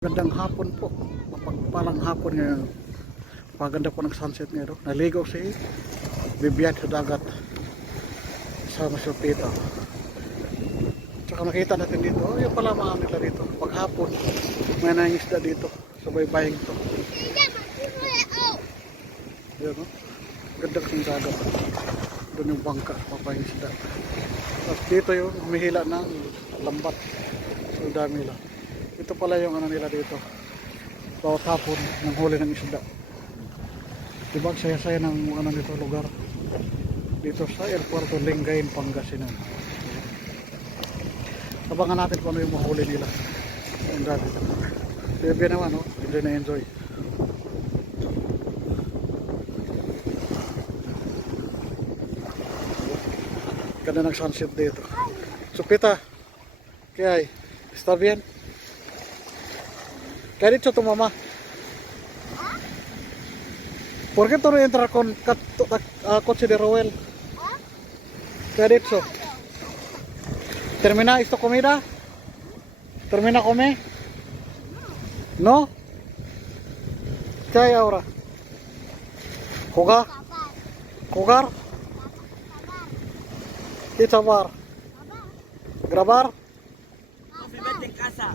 Gandang hapon po. Mapagpalang hapon ngayon. Paganda po ng sunset ngayon. Naligo si Bibian sa dagat. Sama si Pita. Tsaka nakita natin dito. Oh, yung pala mga nila dito. Paghapon, may nangisda dito. Sa baybaying to. Yan o. Ganda kasing dagat. Doon yung bangka. Papahingisda. Tapos dito yung humihila ng lambat. So dami lang. Ito pala yung ano nila dito. Bawat hapon ng huli ng isda. Diba saya-saya ng ano nito lugar. Dito sa Airpuerto Lingayen, Pangasinan. Abangan natin kung ano yung mahuli nila. Ang dami. Bebe naman, no? Enjoy na enjoy. Ganda ng sunset dito. Supita. Kaya está bien? ¿Qué ha dicho tu mamá? ¿Por qué tú no entras con coche de Roel? ¿Qué ha dicho? ¿Termina esta comida? ¿Termina comer? ¿No? ¿Qué hay ahora? ¿Jugar? ¿Jugar? ¿Qué chavar? ¿Grabar? Vete en casa.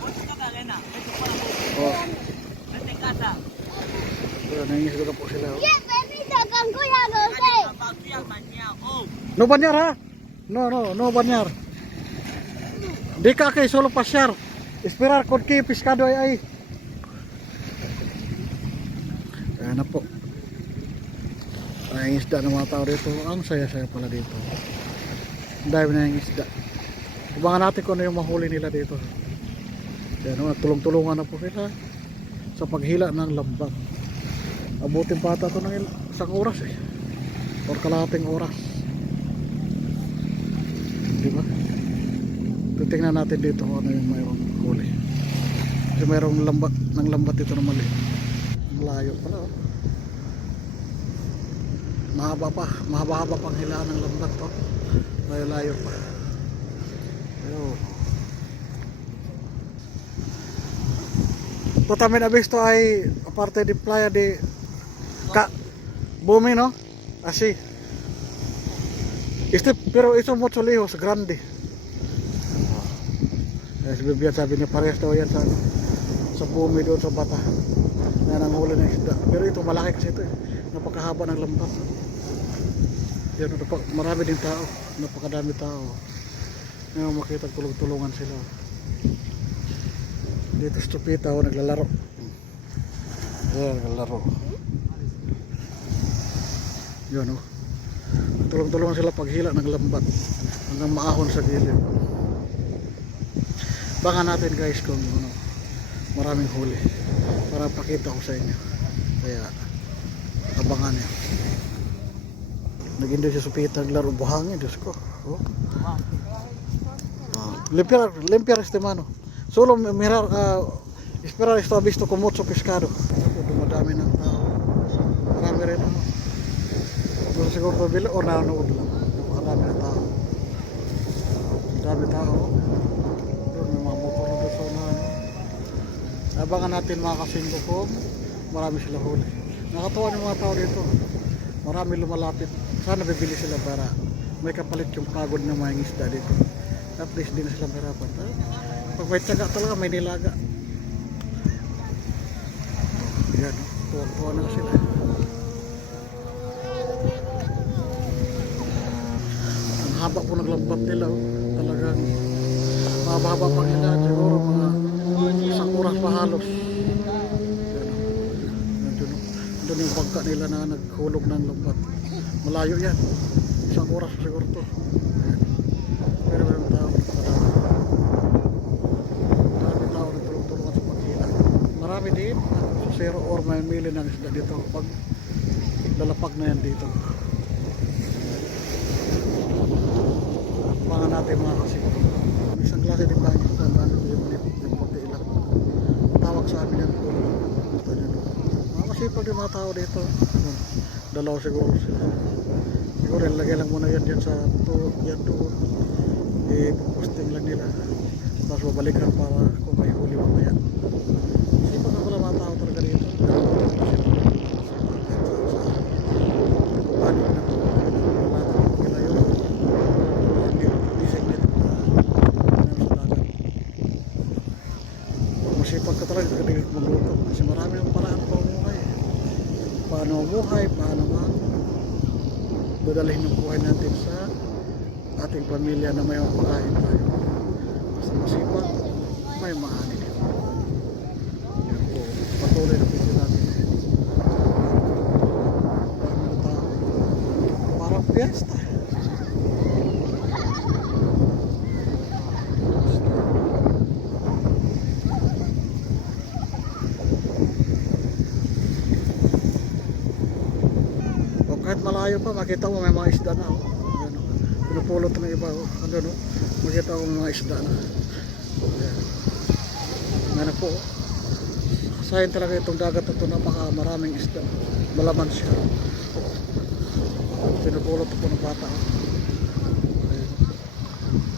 Ponte la cadena. Vete para abajo. Oh. Vete en casa. Pero nangingisda na po sila. Oh. Bakit mañana? Oh. No bañar ha? No bañar. Di ka kay solo pasyar. Esperar con que pescado ay. Ayan na po. Ang isda ng mga tao dito. Ang saya-saya pala dito. Dahil na yung isda. Abangan natin kung ano yung mahuli nila dito. Ayan, tulong-tulungan na po sila sa paghila ng lambat. Abutin pa ata ito ng isang oras eh. Or kalahating oras. Diba? Titingnan natin dito kung ano yung mayroong huli. Kasi mayroong lambat dito na mali. Malayo pala oh. Mahaba-haba pang hilaan ng lambat to. Layo-layo pa. Ayun. Ito también ha visto hay aparte de playa de Bumi, ¿no? Así. Pero eso mucho lejos, grande. Si Bibian sabi niya parehas daw yan sa Bumi doon sa bata. Yan ang huli ng isda. Pero ito malaki kasi ito eh. Napakahaba ng lambat. Yan, marami din tao. Napakadami tao. Ngayon makita tulong-tulungan sila. Dito sa Chupita o naglalaro. Ayan, naglalaro. Yan o. Tulong-tulungan sila paghila ng lambat. Hanggang maahon sa gilid. Baka natin guys kung ano, maraming huli. Para pakita ko sa inyo. Kaya abangan nyo. Nag-enjoy sa Chupita naglaro buhangin. Diyos ko. Oh. Limpiar este mano. Solo mirar, esperar esto ha visto con mucho pescado. Dumadami ng tao. Marami rin ano. Doon siguro pabili o nanonood lang. Marami ng tao. Marami tao. Doon may mga motor na doon sa unahan. Abangan natin mga kasingko kung marami sila huli. Nakatuwa yung mga tao dito. Marami lumalapit. Sana bibili sila para may kapalit yung pagod ng mga isda dito. At least din sila mahirapan. Pag may tiyaga talaga may nilaga. Yan, tuwa-tuwa na sila. Ang haba po naglambat nila. Talagang mahaba pa nila. Siguro mga isang oras pa halos. Yan, doon yung bangka nila na naghulog ng lambat. Malayo yan. Isang oras siguro to. Pero mayroong tao. Marami tao na tulong-tulungan sa paghila. Marami din. Sa zero or may mili ng isda dito. Pag lalapag na yan dito. Mga natin mga kasing. Isang klase din tayo. Yung puti lang. Tawag sa amin yan. Mga masipag din mga tao dito. Dalaw siguro sila. Siguro ilagay lang muna yan dyan sa yan doon. Ipuposting lang nila. Tapos babalikan para kung may huli masipag ka talaga kadigit magluto. Kasi marami ng paraan pa umuhay. Paano umuhay, paano dadalhin ng buhay natin sa ating pamilya na may mapakain tayo. Basta masipag, may maani din. Yan po, patuloy na video natin. Parang tao. Parang piyesta. Kahit malayo pa, makita mo may mga isda na. Oh. Ayan, oh. Pinupulot ng iba. Oh. Ano, no? Makita mo may mga isda na. Ayan. Ayan po. Oh. Sayang talaga itong dagat ito. Napaka maraming isda. Malaman siya. Pinupulot po ng bata. Oh. Ayan.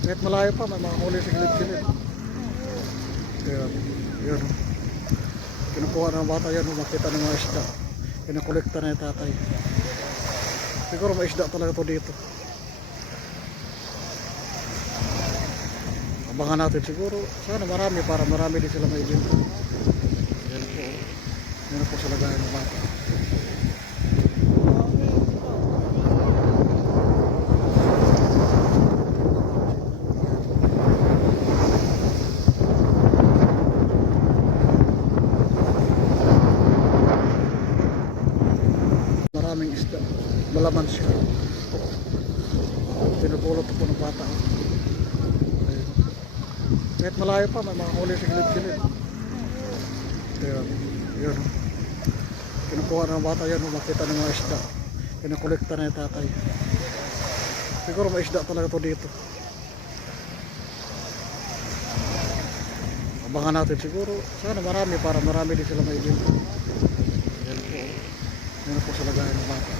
Kahit malayo pa, may mga huli sa gilid-gilid. Ayan. Ayan. Oh. Kinukuha ng bata yan. Oh. Makita ng mga isda. Kinakolekta na yung tatay. Siguro may isda talaga to dito. Abangan natin siguro. Sana marami para marami din sila maibinta. Yan po. Yan po sa lagayan ng bata. Maraming isda. Malaman siya. Pinupulot po ng bata. Ayun. Kahit malayo pa, may mga huli sa gilid-gilid. Ayan. Ayan. Kinukuha ng bata yan. Makita ng mga isda. Kinakolekta na yung tatay. Siguro may isda talaga to dito. Abangan natin siguro. Sana marami para marami din sila maibinta. Ayan po. Ayan po sa lagayan ng bata.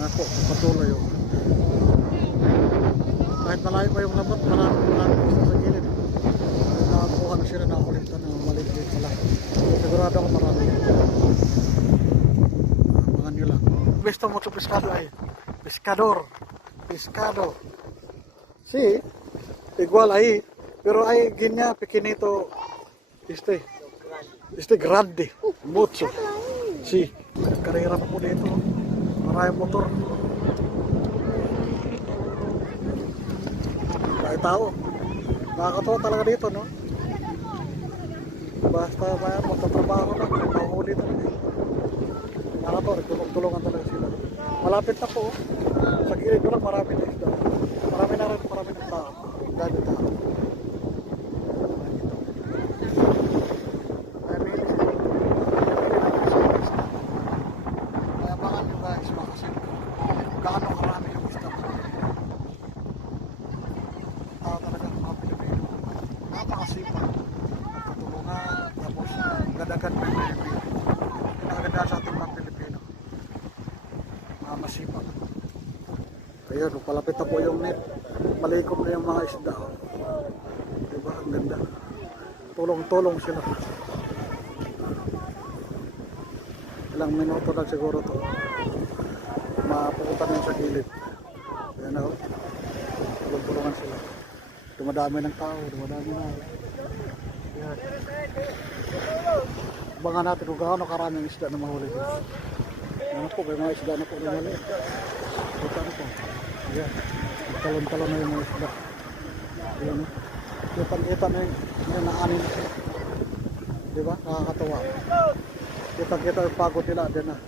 Ako, patuloy yun. Kahit malayo pa yung labat, marami gusto sa gilid. Nakakuha na sila, nakakulitan ng maliit pala. Sigurado ako marami. Abangan nyo lang. Gusto mo sa pescado ay pescador. Pescado. Sí, igual ahí. Pero hay guiña pequeñito. Este grande. Mucho. Sí. Karera po dito. Maraming motor. Kahit tao. Nakakatawa talaga dito, no? Basta magtatrabaho na. May mahuli talaga. Nakakatawa, nagtulong-tulungan talaga sila. Malapit na po. Sa gilid ko lang marami na isda. Marami na rin, marami ng tao. Dami tao. Gaano karami yung isda mo. Talagang mga Pilipino. Napakasipag. Nagtutulungan. Tapos gadagan ng Pilipino. Pinakaganda sa ating mga Pilipino. Mga masipag. Ayun, palapit na po yung net. Malikom na yung mga isda. Diba? Ang ganda. Tulong-tulong sila. Ilang minuto lang siguro to. Mapukutan yun sa gilid. Ayan ako. Tulong-tulungan sila. Dumadami ng tao. Dumadami na. Ayan. Abangan natin kung gaano karaming isda na mahuli dito. Ayan po. May mga isda na po na mali. Ito ano po. Ayan. Talon-talon na yung mga isda. Ayan. Kita na yung naanin na sila. Diba? Nakakatawa. Kita yung pagod nila. Diyan na.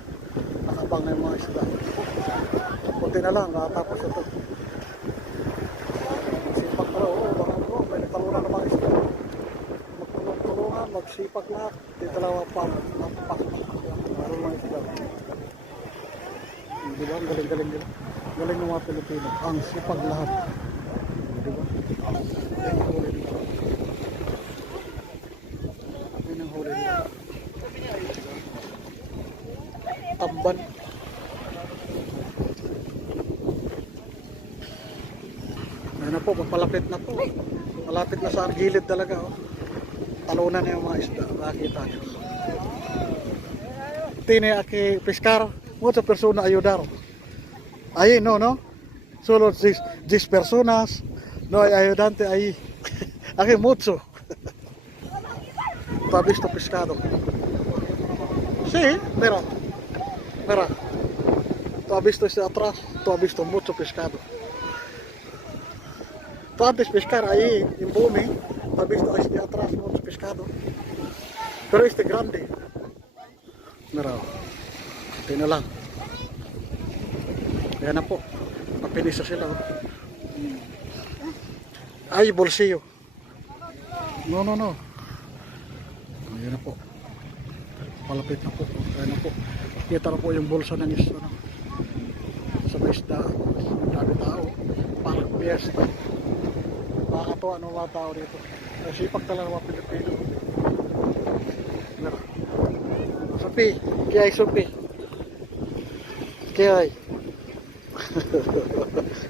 Nakabang na yung mga isda. Kunti na lang, nakatapos ito. Magsipag pala, baka may natalunan ng mga isda. Magtulungan, magsipag lahat. Dito lang mapapak. Meron mga isda. Diba? Ang galing-galing nila. Galing ng mga Pilipino. Ang sipag lahat. Diba? Yan ang huli nila. Yan ang huli nila. Tamban. Yan na po, papalapit na po. Malapit na sa gilid talaga. Oh. Talunan na yung mga isda. Nakakita niyo. Tini aki pescar, muchas personas ayudaron. Ahí no. Solo 10 personas. No hay ayudante ahí. Aquí mucho. ¿Tú has visto pescado? Sí, mira. ¿Tú has visto este atrás? Tú has visto mucho pescado. Tú antes pescar ahí en Bumi, tú has visto este atrás mucho pescado. Pero este grande. Mira, tingnan lang. Ayan na po. Mapinis na sila. Ay, bolsillo. No. Ayan na po. Palapit na po. Ayan na po. Kita na po yung bulsa ng isda. Sa isda. Ang dami tao. Parang piyesta. Nakakatuwa ng mga tao dito. Sipag talaga mga Pilipino. Mira. Sophie, ¿qué hay, Sophie? ¿Qué hay?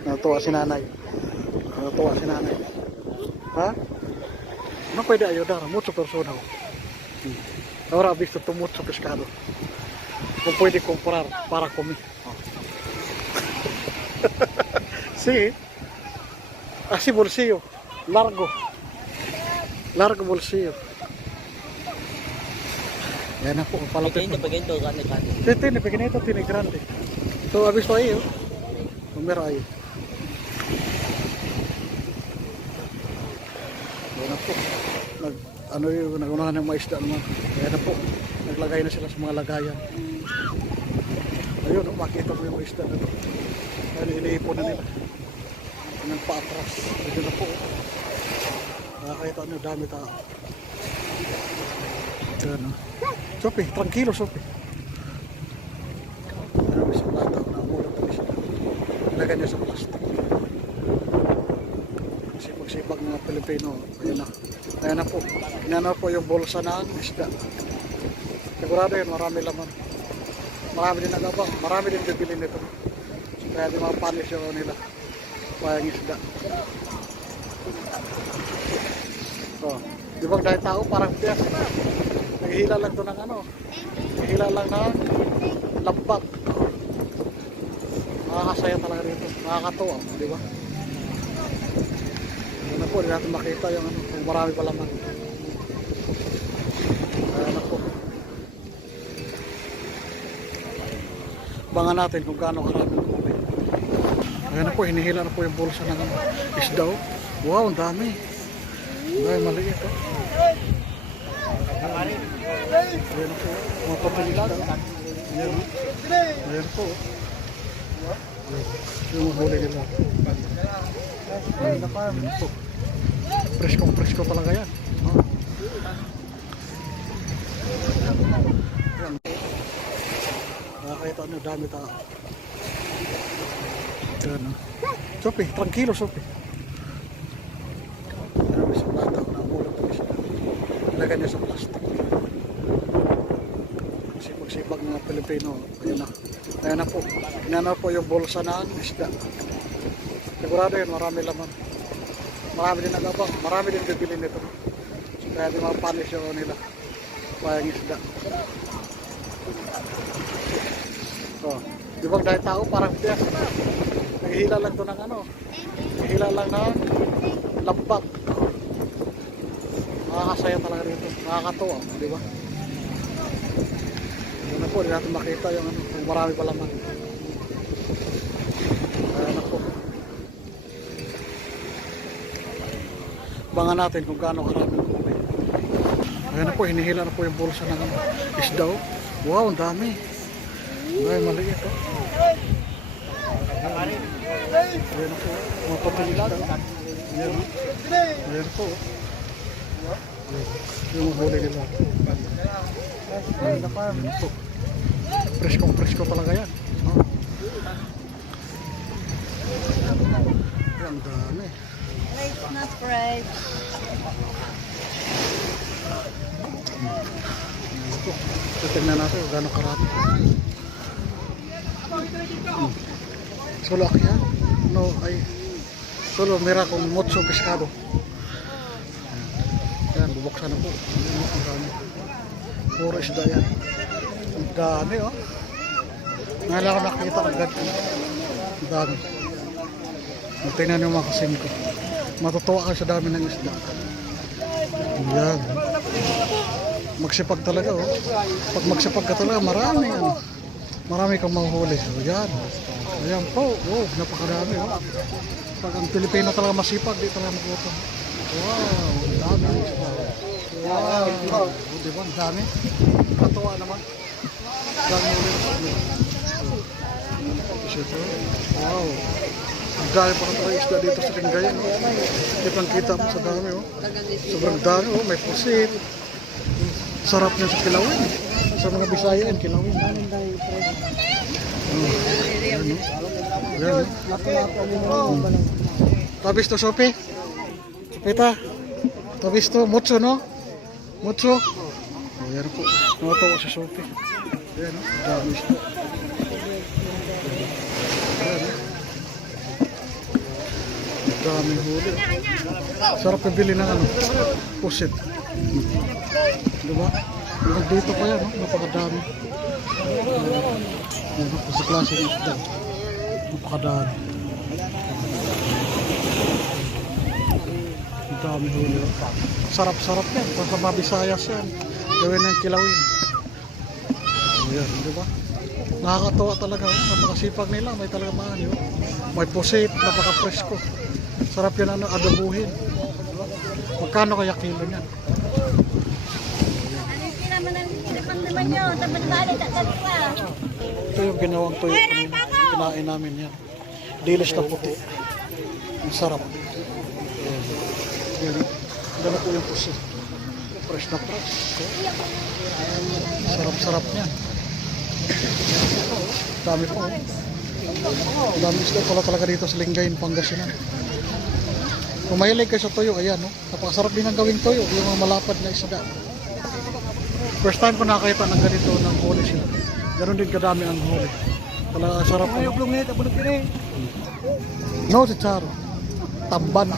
Natuwa si nanay. ¿Ha? No puede ayudar a muchas personas. Ahora ha visto tú mucho pescado. No puede comprar para comer. Sí. Así bolsillo. Largo bolsillo. Yan na po, palapit na. Pequeño, grande. Tiene pequeñito, tiene grande. ¿Tú has visto ahí? Mira ahí. Yan na po. Nagunahan ng mga isda naman. Yan na po. Naglagay na sila sa mga lagayan. Ayun, makita mo yung mga isda na ito. Iniipon na nila. Nagpa-atras. Ito na po. Nakakita nyo, dami tao. Yan o. Sophie, tranquilo Sophie. Ano ba siya lata? Namulat na siya. Ilagay niya sa plastic. Sipag-sipag mga Pilipino. Ayan na po. Ayan na po yung bulsa ng isda. Sigurado yun, marami laman. Marami din nagabang. Marami din bibili nito. Kaya di mga panis yung nila. Payang isda. So, di ba dahil tao parang piyas. Naghihila lang to ng naghihila lang ng lambat. Nakakasaya talaga dito. Nakakatuwa, di ba? Ano po, hindi natin makita yung kung marami pa laman. Ayan na po. Bangan natin kung gaano karami ng kubi. Ayan na po, hinihila na po yung bulsa ng isda. Wow, ang dami. Ay, maliit. Ayan po, mga papalitan. Ayan po. Yung huli nila. Ayan po. Presko talaga yan. Nakakita nyo, dami tao. Ayan. Sophie, tranquilo Sophie. Ayan po siya lata. Namulat na siya. Ilagay niya sa plastic. Sipag-sipag mga Pilipino. Ayan na po. Ayan na po yung bulsa ng isda. Sigurado yun, marami laman. Marami din nagabang. Marami din bibili nito. Kaya di mga panis yung nila. Payang isda. So, di ba dahil tao parang piyas. Naghihila lang to ng naghihila lang ng lambat. Nakakasaya talaga dito. Nakakatuwa, di ba? Ayan po, hindi natin makita yung kung marami pa laman. Ayan na po. Bangan natin kung gaano karami ng kubi. Ayan na po, hinihila na po yung bulsa ng isda. Wow, ang dami. Ay, maliit. Ayan na po, mga papalitan. Ayan po. Yung huli nila. Ayan po. Presko talaga yan. Ang dami. It's not fresh. So, tignan natin kung gano'ng karami. Solo yan? No, ay Solo mira kung motso pescado. Yan, bubuksan na po. Ang dami. Puro isda yan. Ang dami, oh. Ngayon ako nakita agad. Ang dami. Tingnan yung mga kasin ko. Matutuwa ka sa dami ng isda. Yan. Magsipag talaga, oh. Pag magsipag ka talaga, marami, ano. Marami kang mahuhuli. So, yan. Ayan po. Oh, napakarami, oh. Pag ang Pilipino talaga masipag, di talaga magutom. Wow, ang dami ng isda. Wow. Oh, diba, ang dami. Katuwa naman. Dami ulit. Wow. Ang dami pa talaga isda dito sa Lingayen. Kitang kita mo sa dami, oh. Sobrang dami, oh. May pusit. Sarap niya sa kilawin. Sa mga Bisaya yan, kilawin. Oh. Ayan, oh. Ayan, oh. Tabis to, Sophie. Sopita. Tabis to. Mutso, no? Mutso. Oh, yan po. Nakatawa si Sophie. Ayan, oh. Dami isda. Ayan, oh. Daming huli. Sarap pabili ng ano, pusit. Diba? Yung dito pa yan, no? Napakadami. Sa klase ng isda. Napakadami. Ang dami huli. Sarap-sarap yan. Sa mga Bisayas yan. Gawin ng kilawin. Ayan, diba? Nakakatawa talaga. Napakasipag nila. May talaga maano. May pusit. Napaka-presko. Sarap yan ano, adobuhin. Magkano kaya kilo niyan? Ito yung ginawang tuyo. Kinain namin yan. Dilis na puti. Ang sarap. Yan. Gano'n po yung pusi. Fresh na fresh. Sarap-sarap niyan. Dami po. Dami isda pala talaga dito sa Lingayen, Pangasinan. Kung mahilig kayo sa tuyo, ayan, no? Napakasarap din ang gawing tuyo, yung mga malapad na isda. First time ko nakakita ng ganito ng huli sila. Ganon din kadami ang huli. Talaga sarap. No, si Charo. Tamban.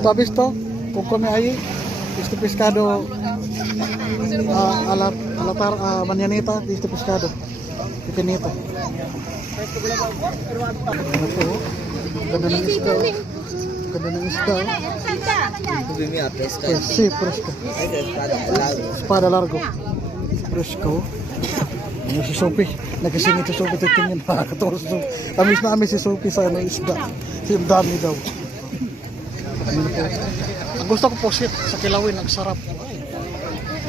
Tabis to, kung kami ay este pescado alatar manyanita, este pescado. Ipinito. Ano po? Ganda ng isda. Ganda ng isda. Sí, fresco. Espada largo. Fresco. Ano si Sophie? Nagisingit si Sophie titingin. Nakakatawa si Sophie. Amis na amis si Sophie sa ano, isda. Yung dami daw. Ano po? Ang gusto ko pusit sa kilawin. Ang sarap.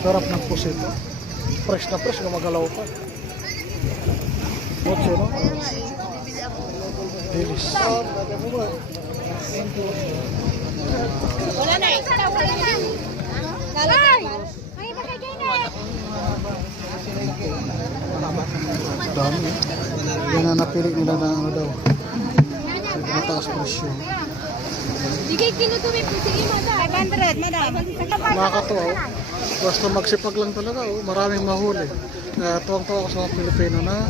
Sarap ng pusit. Fresh na fresh. Gumagalaw pa. Motso, no? Dilis. Wala na eh. Wala na. Ay! Ay, pakagay na eh. Dami. Yan na napili nila na ano daw. Mataas presyo. Sige, kinutumi po. Sige, madam. 500, madam. Nakakatawa. Oh. Basta magsipag lang talaga. Oh. Maraming mahuli. Kaya tuwang-tuwa ako sa mga Pilipino na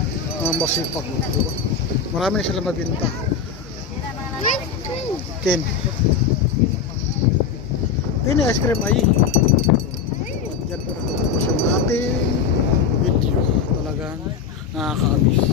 masipag. Diba? Marami na sila mabinta. Ken. Ini ice cream ay. Yan po natutupos yung ating video. Talagang nakakaabis.